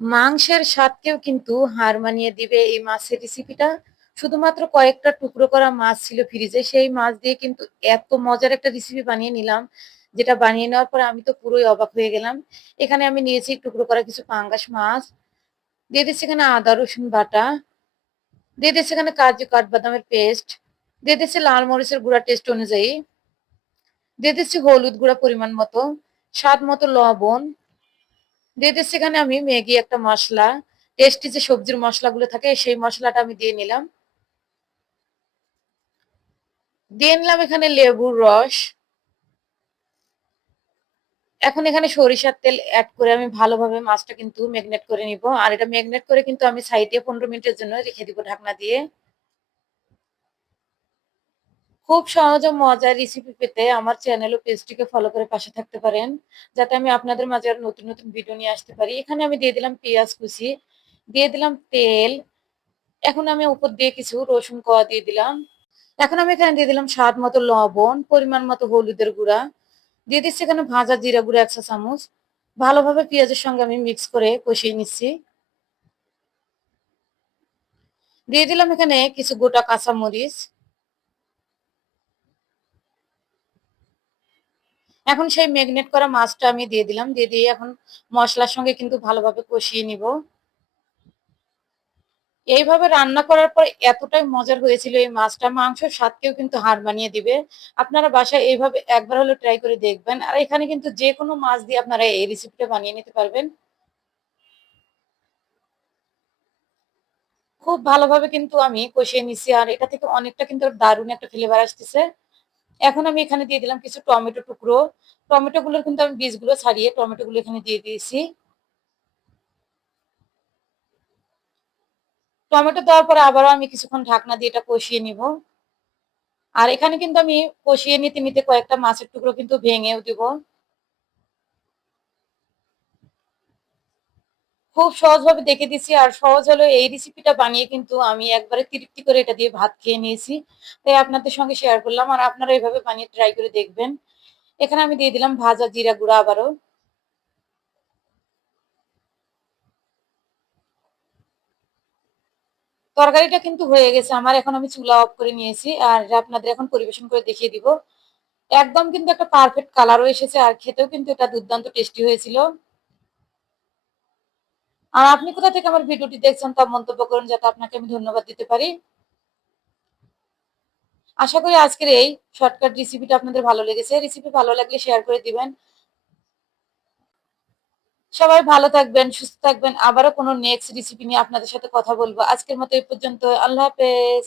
মাংসের স্বাদকেও কিন্তু হার মানিয়ে দিবে এই মাছের রেসিপিটা। শুধুমাত্র কয়েকটা টুকরো করা মাছ ছিল ফ্রিজে, সেই মাছ দিয়ে কিন্তু এত মজার একটা রেসিপি বানিয়ে নিলাম, যেটা বানিয়ে নেওয়ার পরে আমি তো পুরোই অবাক হয়ে গেলাম। এখানে আমি নিয়েছি টুকরো করা কিছু পাঙ্গাস মাছ, দিয়ে দিচ্ছি এখানে আদা রসুন বাটা, দিয়ে দিচ্ছি এখানে কাজু কাঠবাদামের পেস্ট, দিয়ে দিচ্ছি লাল মরিচের গুঁড়া টেস্ট অনুযায়ী, দিয়ে দিচ্ছি হলুদ গুঁড়া পরিমাণ মতো, স্বাদ মতো লবণ, দিয়ে দিচ্ছি এখানে আমি ম্যাগি একটা মশলা, টেস্টি যে সবজির মশলাগুলো থাকে সেই মশলাটা আমি দিয়ে নিলাম। দিয়ে নিলাম এখানে লেবুর রস। এখন এখানে সরিষার তেল এড করে আমি ভালোভাবে মাছটা কিন্তু ম্যাগনেট করে নিব। আর এটা ম্যাগনেট করে কিন্তু আমি সাইডে 15 মিনিটের জন্য রেখে দিব ঢাকনা দিয়ে। খুব সহজ ও মজার রেসিপি পেতে আমার চ্যানেল ও পেজটিকে ফলো করে পাশে থাকতে পারেন, যাতে আমি আপনাদের মাঝে আরো নতুন নতুন ভিডিও নিয়ে আসতে পারি। এখানে আমি দিয়ে দিলাম পেঁয়াজ কুচি, দিয়ে দিলাম তেল। এখন আমি উপর দিয়ে কিছু রসুন কোয়া দিয়ে দিলাম। এখন আমি এখানে দিয়ে দিলাম স্বাদ মতো লবণ, পরিমাণ মতো হলুদের গুঁড়া, দিয়ে দিচ্ছি এখানে ভাজা জিরা গুঁড়া 1 চা চামচ। ভালোভাবে পেঁয়াজের সঙ্গে আমি মিক্স করে কষিয়ে নিচ্ছি। দিয়ে দিলাম এখানে কিছু গোটা কাঁচা মরিচ। এখন সেই ম্যাগনেট করা মাছটা আমি দিয়ে দিলাম। দিয়ে দিয়ে এখন মসলার সঙ্গে কিন্তু ভালোভাবে কষিয়ে নিব। এইভাবে রান্না করার পর এতটাই মজার হয়েছিল এই মাছটা, মাংসের স্বাদকেও কিন্তু হার মানিয়ে দিবে। আপনারা বাসায় এইভাবে একবার হলেও ট্রাই করে দেখবেন। আর এখানে কিন্তু যেকোনো মাছ দিয়ে আপনারা এই রেসিপিটা বানিয়ে নিতে পারবেন। খুব ভালোভাবে কিন্তু আমি কষিয়ে নিছি। আর এটা থেকে অনেকটা কিন্তু দারুণ একটা ফ্লেভার আসতেছে। এখন আমি এখানে দিয়ে দিলাম কিছু টমেটো টুকরো। টমেটো গুলোর কিন্তু আমি বীজগুলো ছাড়িয়ে টমেটো গুলো এখানে দিয়ে দিয়েছি। টমেটো দেওয়ার পরে আবারও আমি কিছুক্ষণ ঢাকনা দিয়ে এটা কষিয়ে নিব। আর এখানে কিন্তু আমি কষিয়ে নিতে নিতে কয়েকটা মাছের টুকরো কিন্তু ভেঙেও দিব। খুব সহজভাবে দেখে দিচ্ছি। আর সহজ হলো এই রেসিপিটা বানিয়ে কিন্তু আমি একবারে তৃপ্তি করে এটা দিয়ে ভাত খেয়ে নিয়েছি। তাই আপনাদের সঙ্গে শেয়ার করলাম। আর আপনারা এভাবে বানিয়ে ট্রাই করে দেখবেন। এখানে আমি দিয়ে দিলাম ভাজা জিরা গুঁড়া আবারও। তরকারিটা কিন্তু হয়ে গেছে আমার। এখন আমি চুলা অফ করে নিয়েছি। আর আপনাদের এখন পরিবেশন করে দেখিয়ে দিব। একদম কিন্তু একটা পারফেক্ট কালারও এসেছে। আর খেতেও কিন্তু এটা দুর্দান্ত টেস্টি হয়েছিল। আর আপনি কোথা থেকে আমার ভিডিওটি দেখছেন তা মন্তব্য করুন, যাতে আপনাকে আমি ধন্যবাদ দিতে পারি। আশা করি আজকের এই শর্টকাট রেসিপিটা আপনাদের ভালো লেগেছে। রেসিপি ভালো লাগলে শেয়ার করে দিবেন। সবাই ভালো থাকবেন, সুস্থ থাকবেন। আবারও কোনো নেক্সট রেসিপি নিয়ে আপনাদের সাথে কথা বলবো। আজকের মতো এই পর্যন্ত। আল্লাহ হাফেজ।